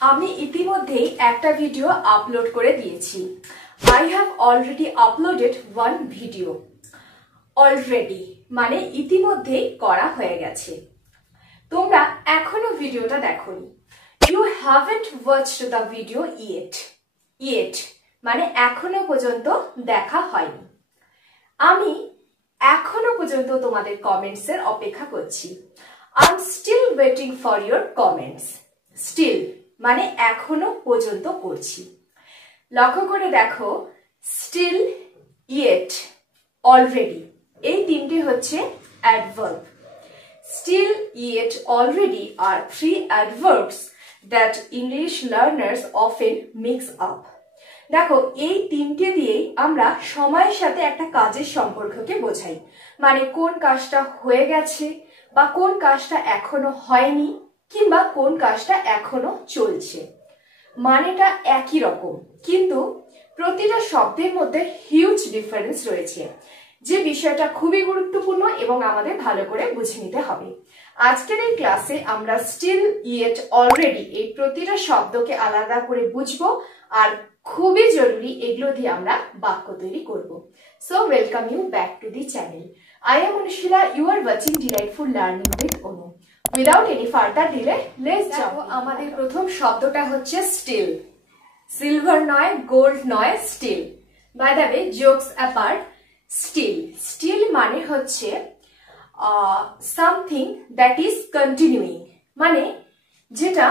আমি ইতিমধ্যেই একটা ভিডিও আপলোড করে দিয়েছি। I have already uploaded one video. Already মানে ইতিমধ্যেই করা হয়ে গেছে। তোমরা এখনো ভিডিওটা দেখোনি। You haven't watched the video yet মানে এখনো পর্যন্ত দেখা হয়নি। আমি এখনো পর্যন্ত তোমাদের কমেন্টসের অপেক্ষা করছি। I'm still waiting for your comments. Still মানে এখনো পর্যন্ত করছি। লক্ষ্য করে দেখো, still, yet, already এই তিনটি হচ্ছে adverb. Still, yet, already are three adverbs that English learners often mix up. দেখো, এই তিনটে দিয়েই আমরা সময়ের সাথে একটা কাজের সম্পর্ককে বোঝাই। মানে কোন কাজটা হয়ে গেছে বা কোন কাজটা এখনো হয়নি কিংবা কোন কাজটা এখনো চলছে। মানেটা একই রকম, কিন্তু প্রতিটা শব্দের মধ্যে হিউজ ডিফারেন্স রয়েছে, যে বিষয়টা খুবই গুরুত্বপূর্ণ এবং আমাদের ভালো করে বুঝে নিতে হবে। আজকের এই ক্লাসে আমরা স্টিল, ইয়েট, অলরেডি এই প্রতিটা শব্দকে আলাদা করে বুঝবো, আর খুবই জরুরি এগুলো দিয়ে আমরা বাক্য তৈরি করব। So welcome you back to the channel. I am Anushila, you are watching Delightful Learning with Onu. Without any further delay, let's jump. আমাদের প্রথম শব্দটা হচ্ছে স্টিল। সিলভার নয়, গোল্ড নয়, steel. By the way, jokes apart, steel মানে হচ্ছে something that is continuing, মানে যেটা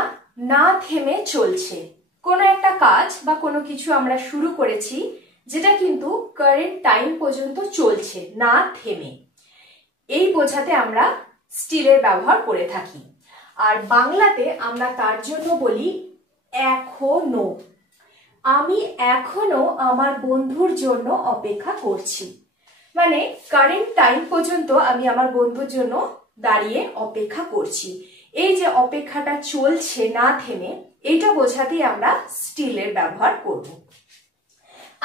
না থেমে চলছে। কোনো একটা কাজ বা কোনো কিছু আমরা শুরু করেছি যেটা কিন্তু কারেন্ট টাইম পর্যন্ত চলছে, না থেমে। এই বোঝাতে আমরা স্টিলের ব্যবহার করে থাকি। আর বাংলাতে আমরা তার জন্য বলি এখনো। আমি এখনো আমার বন্ধুর জন্য অপেক্ষা করছি, মানে কারেন্ট টাইম পর্যন্ত আমি আমার বন্ধুর জন্য দাঁড়িয়ে অপেক্ষা করছি। এই যে অপেক্ষাটা চলছে না থেমে, এটা বোঝাতেই আমরা স্টিলের ব্যবহার করব।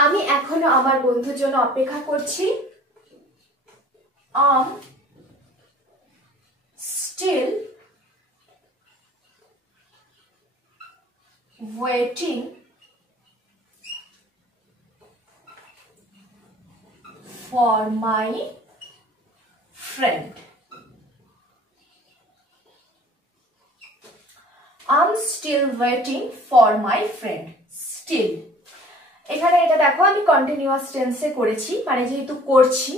আমি এখনো আমার বন্ধুর জন্য অপেক্ষা করছি। I'm still waiting for my friend. I'm still waiting for my friend. Still এখানে এটা দেখো, আমি কন্টিনিউয়াস টেন্সে করেছি, মানে যেহেতু করছি,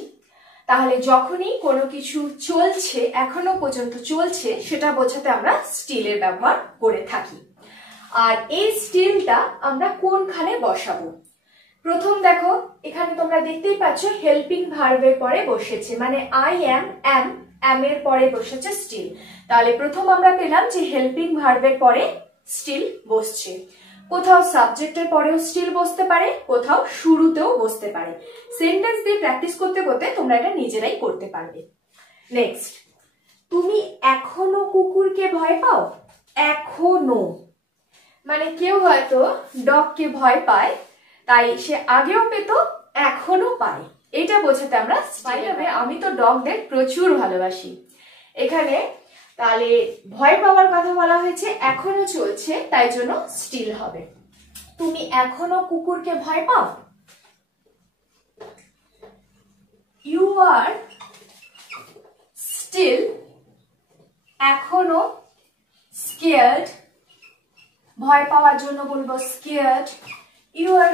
তাহলে যখনই কোনো কিছু চলছে, এখনো পর্যন্ত চলছে, সেটা বোঝাতে আমরা স্টিলের ব্যবহার করে থাকি। আর এই স্টিলটা আমরা কোনখানে বসাবো? প্রথম দেখো, এখানে তোমরা দেখতেই পাচ্ছ হেল্পিং ভার্বের পরে বসেছে, মানে আই অ্যাম এর পরে বসেছে স্টিল। তাহলে প্রথম আমরা পেলাম যে হেল্পিং ভার্বের পরে স্টিল বসছে। কোথাও সাবজেক্টের পরেও স্টিল বসতে পারে, কোথাও শুরুতেও বসতে পারে। সেন্টেন্স দিয়ে প্র্যাকটিস করতে করতে তোমরা এটা নিজেরাই করতে পারবে। নেক্সট, তুমি এখনো কুকুরকে ভয় পাও? এখনো মানে কেউ হয়তো ডগকে ভয় পায়, তাই সে আগেও পেত, এখনো পায়। এটা বোঝাতে আমরা আমি তো ডগদের প্রচুর ভালোবাসি। এখানে তাহলে ভয় পাওয়ার কথা বলা হয়েছে, এখনো চলছে, তাই জন্য স্টিল হবে। তুমি এখনো কুকুরকে ভয় পাও? ইউ আর স্টিল এখনো স্কেয়ার্ড, ভয় পাওয়ার জন্য বলবো scared. You are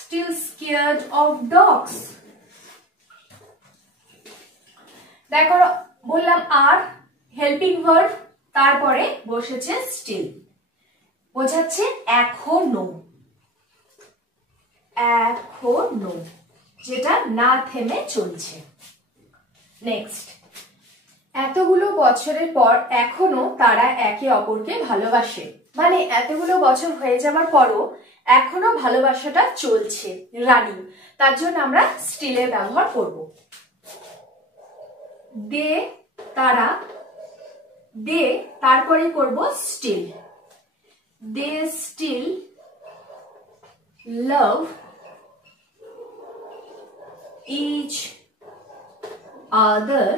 still scared of dogs. দেখো, বললাম আর হেল্পিং ভার্ব, তারপরে বসেছে স্টিল, বোঝাচ্ছে এখনো, এখনো যেটা না থেমে চলছে। নেক্সট, এতগুলো বছরের পর এখনো তারা একে অপরকে ভালোবাসে, মানে এতগুলো বছর হয়ে যাওয়ার পরও এখনো ভালোবাসাটা চলছে, রানিং। তার জন্য আমরা স্টিলের ব্যবহার করব। দে, তারা, দে তারপরে করব স্টিল। দে স্টিল লাভ ইচ আদার,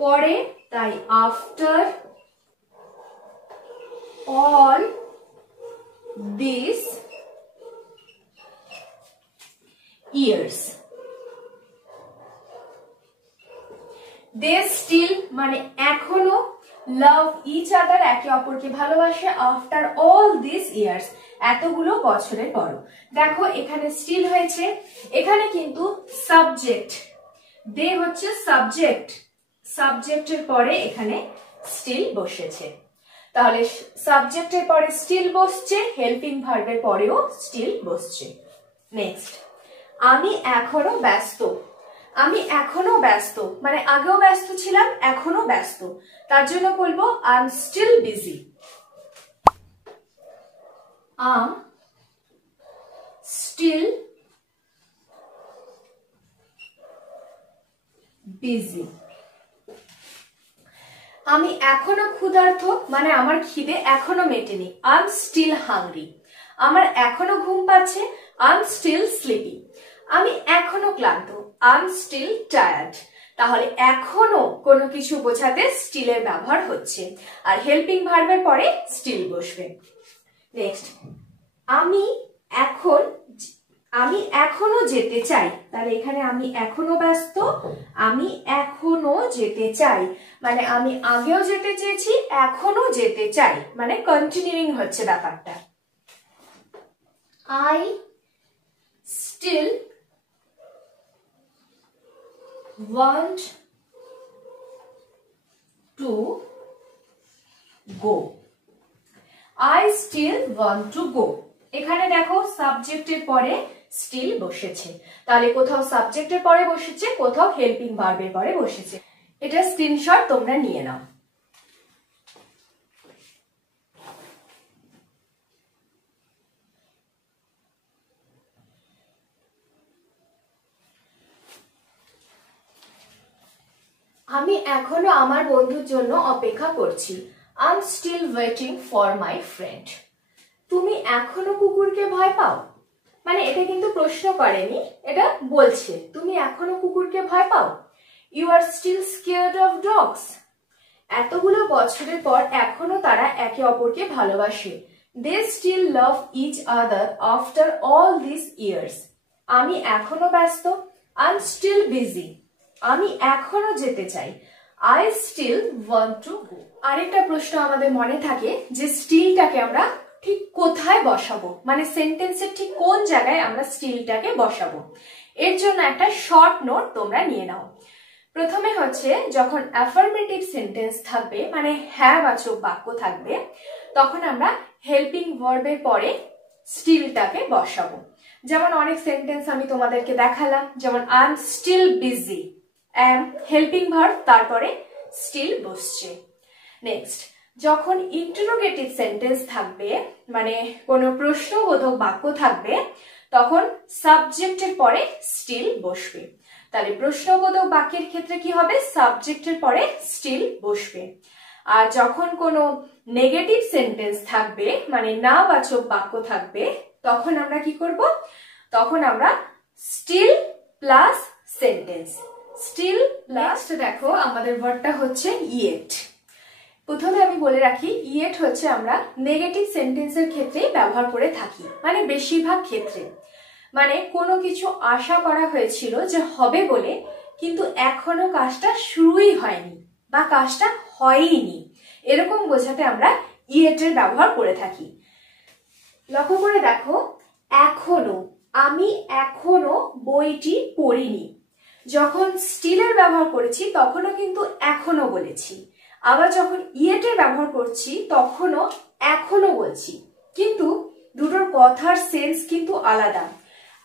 পরে তাই after, all these years they still মানে এখনো love each other, একে অপরকে ভালোবাসে after all these years, এতগুলো বছরের পর। দেখো এখানে স্টিল হয়েছে, এখানে কিন্তু সাবজেক্ট, দে হচ্ছে সাবজেক্ট, সাবজেক্টের পরে এখানে স্টিল বসেছে, তাহলে সাবজেক্টের পরে স্টিল বসছে, হেল্পিং ভার্বের পরেও স্টিল বসছে। নেক্সট, আমি এখনো ব্যস্ত, আমি এখনো ব্যস্ত মানে আগেও ব্যস্ত ছিলাম, এখনো ব্যস্ত, তার জন্য বলবো I am still busy, am still busy. আমি এখনো ক্ষুধার্ত মানে আমার খিদে এখনো মেটেনি, আই এম স্টিল হাংরি। আমার এখনো ঘুম পাচ্ছে, আই এম স্টিল স্লিপি। আমি এখনো ক্লান্ত, আই এম স্টিল টায়ার্ড। তাহলে এখনো কোনো কিছু বোঝাতে স্টিলের ব্যবহার হচ্ছে, আর হেল্পিং ভার্বের পরে স্টিল বসবে। নেক্সট, আমি এখনো যেতে চাই, তাহলে এখানে আমি এখনো ব্যস্ত, আমি এখনো যেতে চাই মানে আমি আগেও যেতে চেয়েছি, এখনো যেতে চাই মানে কন্টিনিউইং হচ্ছে ব্যাপারটা। I still want to go, I still want to go। এখানে দেখো সাবজেক্টের পরে স্টিল বসেছে, তাহলে কোথাও সাবজেক্টের পরে বসেছে, কোথাও হেল্পিং ভার্বের পরে বসেছে। এটা স্ক্রিনশট তোমরা নিয়ে নাও। আমি এখনো আমার বন্ধুর জন্য অপেক্ষা করছি, I am still waiting for my friend. তুমি এখনো কুকুরকে ভয় পাও মানে এটা কিন্তু প্রশ্ন করেনি, এটা বলছে তুমি এখনো কুকুরকে ভয় পাও। You are still scared of dogs. এতগুলো বছরের পর এখনো তারা একে অপরকে ভালোবাসে, they still love each other after all this years. আমি এখনো ব্যস্ত, আই এম স্টিল বিজি। আমি এখনো যেতে চাই, I still want to go. আরেকটা প্রশ্ন আমাদের মনে থাকে যে স্টিলটাকে আমরা ঠিক কোথায় বসাবো, মানে সেন্টেন্সের ঠিক কোন জায়গায় আমরা স্টিলটাকে বসাবো। এর জন্য একটা শর্ট নোট তোমরা নিয়ে নাও। প্রথমে হচ্ছে যখন অ্যাফার্মেটিভ সেন্টেন্স থাকবে মানে হ্যাঁ বাচক বাক্য থাকবে, তখন আমরা হেল্পিং ভার্বের পরে স্টিলটাকে বসাবো। যেমন অনেক সেন্টেন্স আমি তোমাদেরকে দেখালাম, যেমন I am still busy, am helping verb তারপরে স্টিল বসছে। নেক্সট, যখন ইন্টারোগেটিভ সেন্টেন্স থাকবে মানে কোনো প্রশ্নবোধক বাক্য থাকবে, তখন সাবজেক্টের পরে স্টিল বসবে। তাহলে প্রশ্নবোধক বাক্যের ক্ষেত্রে কি হবে, সাবজেক্টের পরে স্টিল বসবে। আর যখন কোনো নেগেটিভ সেন্টেন্স থাকবে মানে না বাচক বাক্য থাকবে, তখন আমরা কি করব, তখন আমরা still plus sentence, still plus. দেখো আমাদের ওয়ার্ডটা হচ্ছে ইয়েট। প্রথমে আমি বলে রাখি, ইয়েট হচ্ছে আমরা নেগেটিভ সেন্টেন্সের ক্ষেত্রে ব্যবহার করে থাকি, মানে বেশিরভাগ ক্ষেত্রে মানে কোনো কিছু আশা করা হয়েছিল যে হবে বলে, কিন্তু এখনো কাজটা শুরুই হয়নি বা কাজটা হয়ইনি, এরকম বোঝাতে আমরা ইয়েটের ব্যবহার করে থাকি। লক্ষ্য করে দেখো, এখনো, আমি এখনো বইটি পড়িনি, যখন স্টিলের ব্যবহার করেছি তখনও কিন্তু এখনো বলেছি, আবার যখন ইয়েটের ব্যবহার করছি তখনও এখনো বলছি, কিন্তু দুটোর কথার সেন্স কিন্তু আলাদা।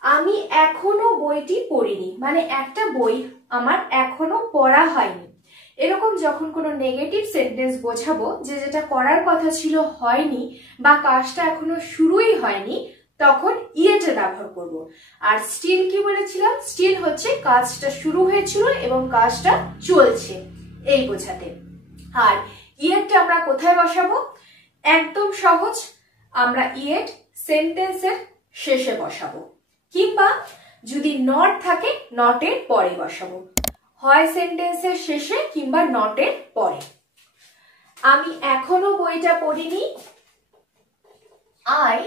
আমি এখনো বইটি পড়িনি মানে একটা বই আমার এখনো পড়া হয়নি। এরকম যখন কোনো নেগেটিভ সেন্টেন্স বোঝাবো যে যেটা করার কথা ছিল হয়নি বা কাজটা এখনো শুরুই হয়নি, তখন ইয়েটের ব্যবহার করব। আর স্টিল কি বলেছিলাম, স্টিল হচ্ছে কাজটা শুরু হয়েছিল এবং কাজটা চলছে, এই বোঝাতে। আর ইয়েটটা আমরা কোথায় বসাবো, একদম সহজ, আমরা ইয়েট সেন্টেন্সের শেষে বসাবো, কিংবা যদি নট থাকে নটের পরে বসাবো, হয় সেন্টেন্সের শেষে কিংবা নটের পরে। আমি এখনো বইটা পড়িনি, I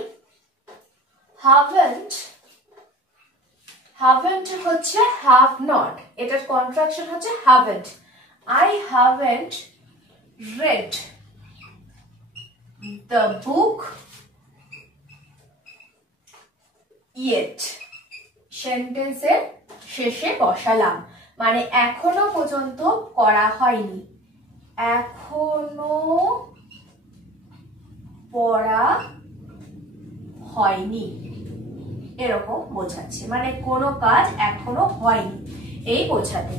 haven't হচ্ছে have not, এটার কন্ট্রাকশন হচ্ছে haven't. I haven't read the book yet. সেন্টেন্সের শেষে বসালাম, মানে এখনো পর্যন্ত করা হয়নি, এখনো পড়া হয়নি, এরকম বোঝাচ্ছে, মানে কোনো কাজ এখনো হয়নি এই বোঝাতে।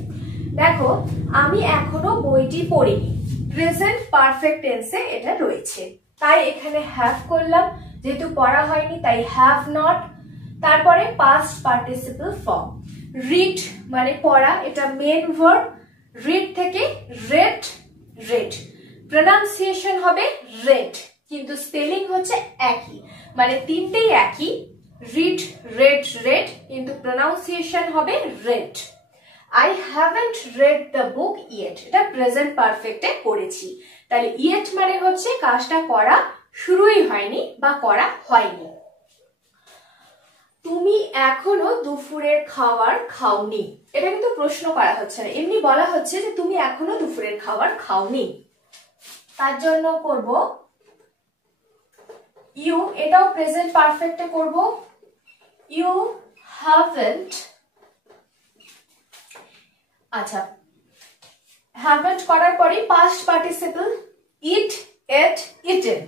দেখো আমি এখনো বইটি পড়িনি, প্রেজেন্ট পারফেক্ট টেন্সে এটা রয়েছে, তাই এখানে হ্যাভ করলাম, যেহেতু পড়া হয়নি তাই হ্যাভ নট। তারপরে পাস্ট পার্টিসিপল ফর্ম, রিড মানে পড়া, এটা মেন ভার্ব, রিড থেকে রেড, রেড, প্রনাউন্সিয়েশন হবে রেড, কিন্তু স্পেলিং হচ্ছে একই, মানে তিনটেই একই, রিড, রেড, রেড, কিন্তু প্রনাউন্সিয়েশন হবে red. I haven't read the book yet, এটা প্রেজেন্ট পারফেক্টে করেছি, তাহলে yet মানে হচ্ছে কাজটা করা শুরুই হয়নি বা করা হয়নি। তুমি এখনো দুপুরের খাবার খাওনি, এটা কিন্তু প্রশ্ন করা হচ্ছে না, এমনি বলা হচ্ছে যে তুমি এখনো দুপুরের খাবার খাওনি, তার জন্য করব ইউ, এটাও প্রেজেন্ট পারফেক্টে করব, ইউ haven't, আচ্ছা haven't করার পরে পাস্ট পার্টিসিপল, ইট, এট, ইটেন,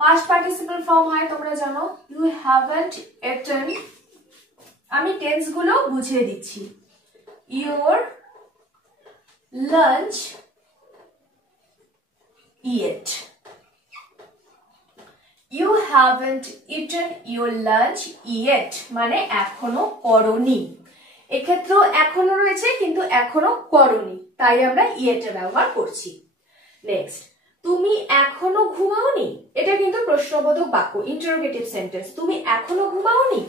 পাস্ট পার্টিসিপল ফর্ম হয় তোমরা জানো, ইউ haven't eaten, আমি টেন্স গুলো বুঝিয়ে দিচ্ছি, your lunch yet, you haven't eaten your lunch yet, মানে এখনো করনি, এক্ষেত্রেও এখনো রয়েছে কিন্তু এখনো করনি, তাই আমরা yet ব্যবহার করছি। নেক্সট, তুমি এখনো ঘুমাওনি, এটা কিন্তু প্রশ্নবোধক বাক্য, ইন্টারোগেটিভ সেন্টেন্স, তুমি এখনো ঘুমাওনি,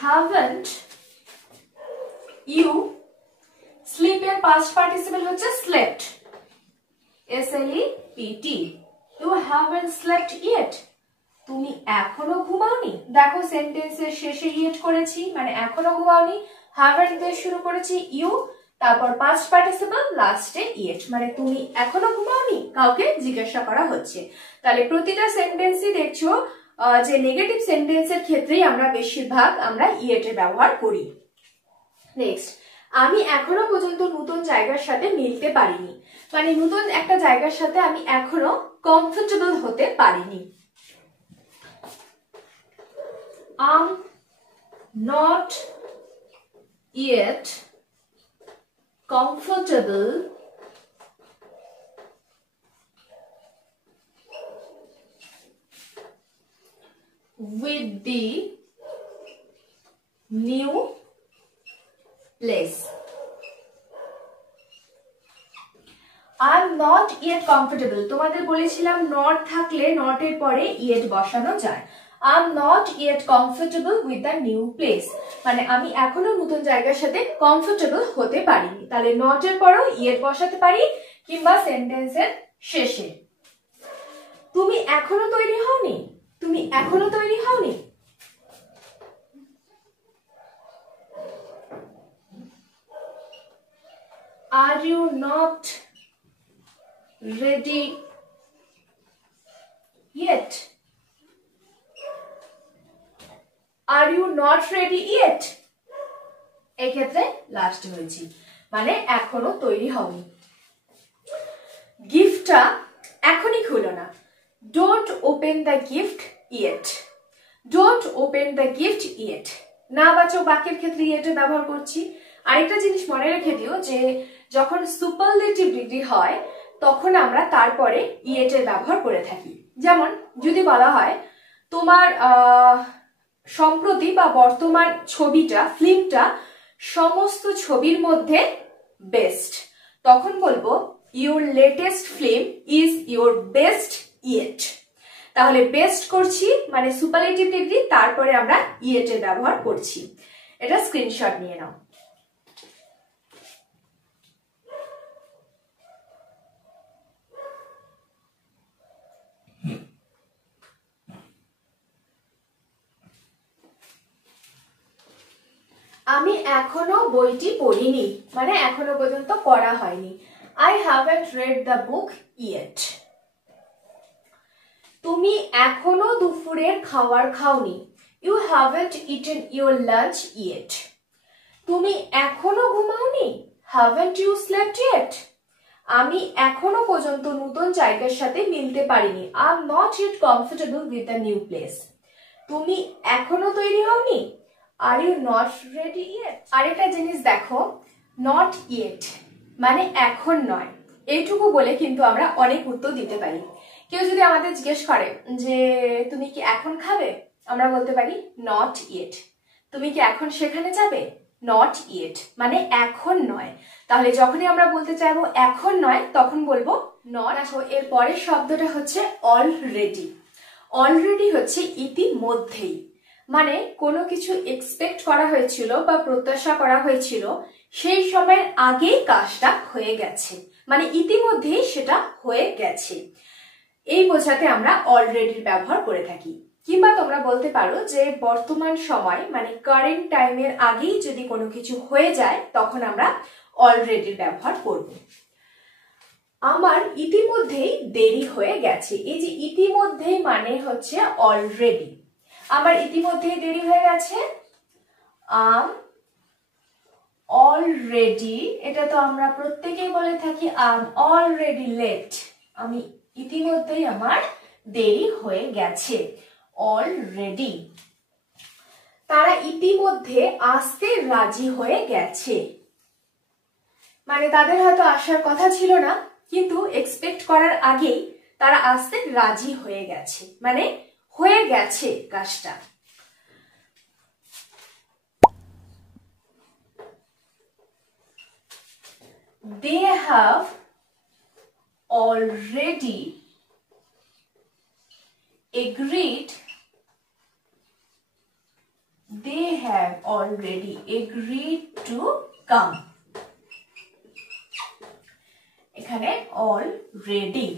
haven't you, sleep এর past participle হচ্ছে slept, slept, you haven't slept yet, তুমি এখনো ঘুমাওনি, দেখো সেন্টেন্সের শেষে yet করেছি, মানে এখনো ঘুমাওনি, haven't দিয়ে শুরু করেছি ইউ, তারপর পাস্ট পার্টিসিপল, লাস্টে yet, মানে তুমি এখনো ঘুমাওনি, কাউকে জিজ্ঞাসা করা হচ্ছে। তাহলে প্রতিটা সেন্টেন্সই দেখছো যে নেগেটিভ সেন্টেন্সের ক্ষেত্রেই আমরা বেশিরভাগ আমরা yet এর ব্যবহার করি। নেক্সট, আমি এখনো পর্যন্ত নতুন জায়গার সাথে মিলতে পারিনি, মানে নতুন একটা জায়গার সাথে আমি এখনো কমফোর্টেবল হতে পারিনি, I'm not yet comfortable with the new place, I'm not yet comfortable, তোমাদের বলেছিলাম নট থাকলে নটের পরে yet বসানো যায়, I'm not yet comfortable with the new place, মানে আমি এখনো নতুন জায়গার সাথে কমফোর্টেবল হতে পারিনি, তাহলে নট এর পরেও yet বসাতে পারি কিংবা সেন্টেন্সের শেষে। তুমি এখনো তৈরি হওনি, তুমি এখনো তৈরি হওনি, are you not ready yet, are you not ready yet, এই ক্ষেত্রে লাস্ট হয়েছি, মানে এখনো তৈরি হওনি। গিফটটা এখনই খুলো না, don't open the gift yet, don't open the gift yet, না বাচক বাক্যের ক্ষেত্রে yet এর ব্যবহার করছি। আরেকটা জিনিস মনে রেখে দিও যে যখন সুপারলেটিভ ডিগ্রি হয় তখন আমরা তারপরে yet এর ব্যবহার করে থাকি, যেমন যদি বলা হয় তোমার সম্প্রতি বা বর্তমান ছবিটা, ফিল্মটা সমস্ত ছবির মধ্যে বেস্ট, তখন বলবো your latest film is your best yet, তাহলে বেস্ট করছি মানে সুপারলেটিভ ডিগ্রি, তারপরে আমরা yet এর ব্যবহার করছি, এটা স্ক্রিনশট নিয়ে নাও। এখনো বইটি পড়িনি, মানে এখনো পর্যন্ত পড়া হয়নি। I haven't read the book yet. তুমি এখনো দুপুরের খাবার খাওনি। You haven't eaten your lunch yet. তুমি এখনো ঘুমাওনি। Haven't you slept yet? আমি এখনো পর্যন্ত নতুন জায়গার সাথে মিলতে পারিনি। I'm not yet comfortable with the new place. তুমি এখনো তৈরি হওনি। Are you not ready yet? আরেকটা জিনিস দেখো, not yet মানে এখন নয়। এইটুকু বলে কিন্তু আমরা অনেক উত্তর দিতে পারি। কেউ যদি আমাদের জিজ্ঞেস করে যে তুমি কি এখন খাবে, আমরা বলতে পারি not yet. তুমি কি এখন সেখানে যাবে, not yet মানে এখন নয়। তাহলে যখনই আমরা বলতে চাইবো এখন নয়, তখন বলবো not. দেখো এর পরের শব্দটা হচ্ছে already. already হচ্ছে ইতিমধ্যেই, মানে কোনো কিছু এক্সপেক্ট করা হয়েছিল বা প্রত্যাশা করা হয়েছিল, সেই সময়ের আগেই কাজটা হয়ে গেছে, মানে ইতিমধ্যেই সেটা হয়ে গেছে। এই বোঝাতে আমরা অলরেডির ব্যবহার করে থাকি। কিংবা তোমরা বলতে পারো যে বর্তমান সময় মানে কারেন্ট টাইমের আগেই যদি কোনো কিছু হয়ে যায়, তখন আমরা অলরেডির ব্যবহার করব। আমার ইতিমধ্যেই দেরি হয়ে গেছে। এই যে ইতিমধ্যেই মানে হচ্ছে অলরেডি। আমার ইতিমধ্যেই দেরি হয়ে গেছে, অলরেডি, এটা তো আমরা প্রত্যেকেই বলে থাকি অলরেডি লেট। আমি ইতিমধ্যেই আমার দেরি হয়ে গেছে, অলরেডি। তারা ইতিমধ্যে আসতে রাজি হয়ে গেছে, মানে তাদের হয়তো আসার কথা ছিল না, কিন্তু এক্সপেক্ট করার আগেই তারা আসতে রাজি হয়ে গেছে, মানে হয়ে গেছে কাজটা। They have already agreed. They have already agreed to come. এখানে already,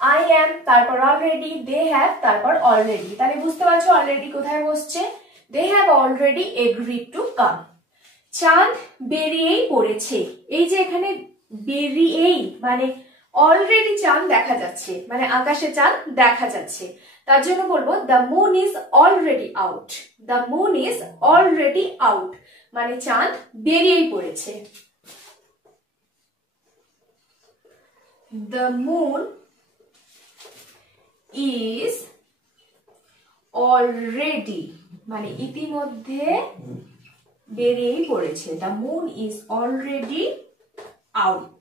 I am তারপর already, they have তারপর already। তাহলে বুঝতে পারছো already কোথায় বসছে? They have already agreed to come. চাঁদ বেরিয়েই পড়েছে। এই যে এখানে বেরিয়েই মানে অলরেডি চাঁদ দেখা যাচ্ছে, মানে আকাশে চাঁদ দেখা যাচ্ছে, তার জন্য বলবো the moon is already out. The moon is already out মানে চাঁদ বেরিয়েই পড়েছে। The moon is already মানে ইতিমধ্যে বেরিয়েই পড়েছে। The moon is already out.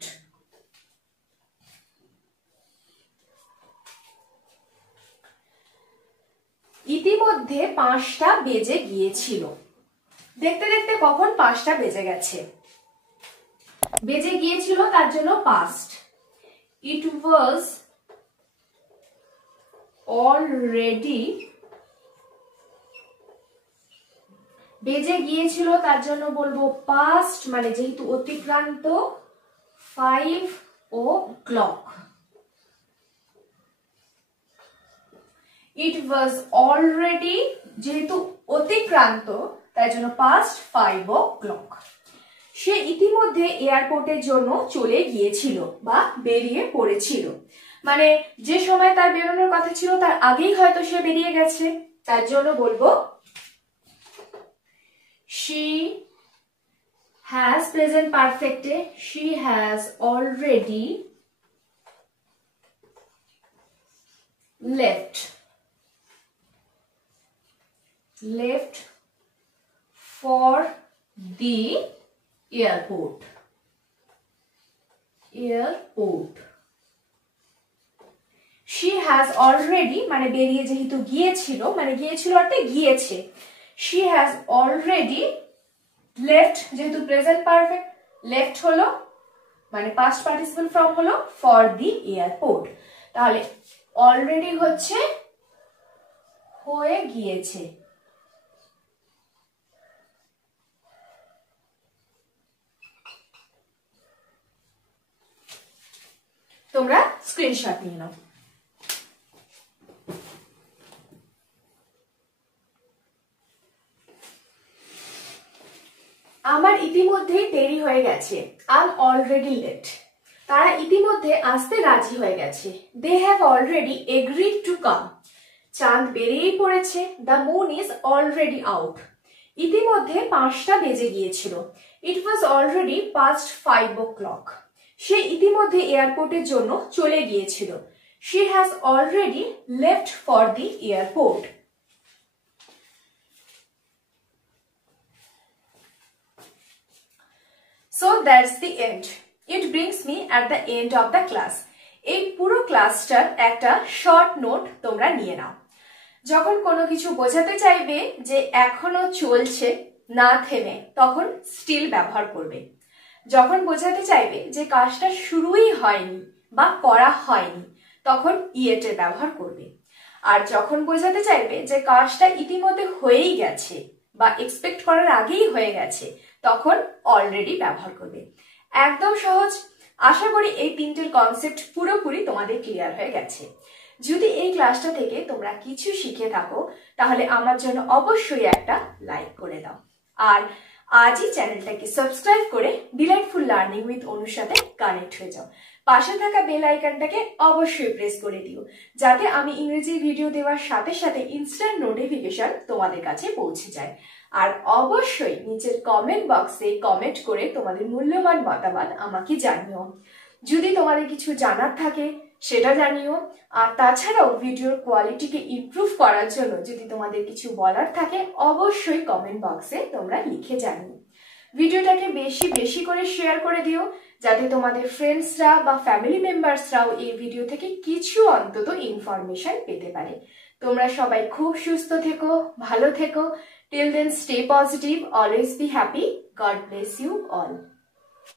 ইতিমধ্যে 5টা বেজে গিয়েছিল। দেখতে দেখতে কখন 5টা বেজে গেছে। বেজে গিয়েছিল তার জন্য past. It was already, বেজে গিয়েছিল তার জন্য বলবো past মানে যেহেতু অতিক্রান্ত 5 o'clock. It was already যেহেতু অতিক্রান্ত তাই জন্য past 5 o'clock. সে ইতিমধ্যে এয়ারপোর্টের জন্য চলে গিয়েছিল বা বেরিয়ে পড়েছিল, মানে যে সময় তার বেরোনোর কথা ছিল তার আগেই হয়তো সে বেরিয়ে গেছে, তার জন্য বলবো she has present perfect A she has already left for the airport. She has already মানে বেরিয়ে যেহেতু গিয়েছিল, মানে গিয়েছিল অর্থে গিয়েছে। She has already left যেহেতু প্রেজেন্ট পারফেক্ট, left হলো মানে past participle form হলো for the airport। তাহলে already হচ্ছে হয়ে গিয়েছে। তোমরা স্ক্রিনশট নিয়ে নাও। গেছে। I am already late. তারা ইতিমধ্যে আসতে রাজি হয়ে গেছে। They have already agreed to come. চাঁদ বেরিয়েই পড়েছে। The moon is already out. ইতিমধ্যে 5টা বেজে গিয়েছিল। ইট ওয়াজ অলরেডি পাস্ট 5 o'clock। সে ইতিমধ্যে এয়ারপোর্টের জন্য চলে গিয়েছিল। She has already left for the airport. So that's the end. It brings me at the end of the class. এই পুরো ক্লাসটার একটা শর্ট নোট তোমরা নিয়ে নাও। যখন কোনো কিছু বোঝাতে চাইবে যে এখনো চলছে না থেমে, তখন স্টিল ব্যবহার করবে। যখন বোঝাতে চাইবে যে কাজটা শুরুই হয়নি বা করা হয়নি, তখন ইয়েটের ব্যবহার করবে। আর যখন বোঝাতে চাইবে যে কাজটা ইতিমধ্যে হয়েই গেছে বা এক্সপেক্ট করার আগেই হয়ে গেছে, তখন অলরেডি ব্যবহার করবে। একদম সহজ। আশা করি এই তিনটের কনসেপ্ট পুরোপুরি তোমাদের ক্লিয়ার হয়ে গেছে। যদি এই ক্লাসটা থেকে তোমরা কিছু শিখে থাকো, তাহলে আমার জন্য অবশ্যই একটা লাইক করে দাও। আর আজই চ্যানেলটাকে সাবস্ক্রাইব করে ডিলাইটফুল লার্নিং উইথ অনুর সাথে কানেক্ট হয়ে যাও। পাশে থাকা বেল আইকনটাকে অবশ্যই প্রেস করে দিও, যাতে আমি ইংরেজি ভিডিও দেওয়ার সাথে সাথে ইনস্ট্যান্ট নোটিফিকেশন তোমাদের কাছে পৌঁছে যায়। আর অবশ্যই নিচের কমেন্ট বক্সে কমেন্ট করে তোমাদের মূল্যবান মতামত আমাকে জানিও। যদি তোমাদের কিছু জানার থাকে সেটা জানিও। আর তাছাড়াও ভিডিওর কোয়ালিটিকে ইমপ্রুভ করার জন্য যদি তোমাদের কিছু বলার থাকে, অবশ্যই কমেন্ট বক্সে তোমরা লিখে জানিও। ভিডিওটাকে বেশি বেশি করে শেয়ার করে দিও, যাতে তোমাদের ফ্রেন্ডসরা বা ফ্যামিলি মেম্বার্সরাও এই ভিডিও থেকে কিছু অন্তত ইনফরমেশন পেতে পারে। তোমরা সবাই খুব সুস্থ থেকো, ভালো থেকো। Till then stay positive, always be happy. God bless you all.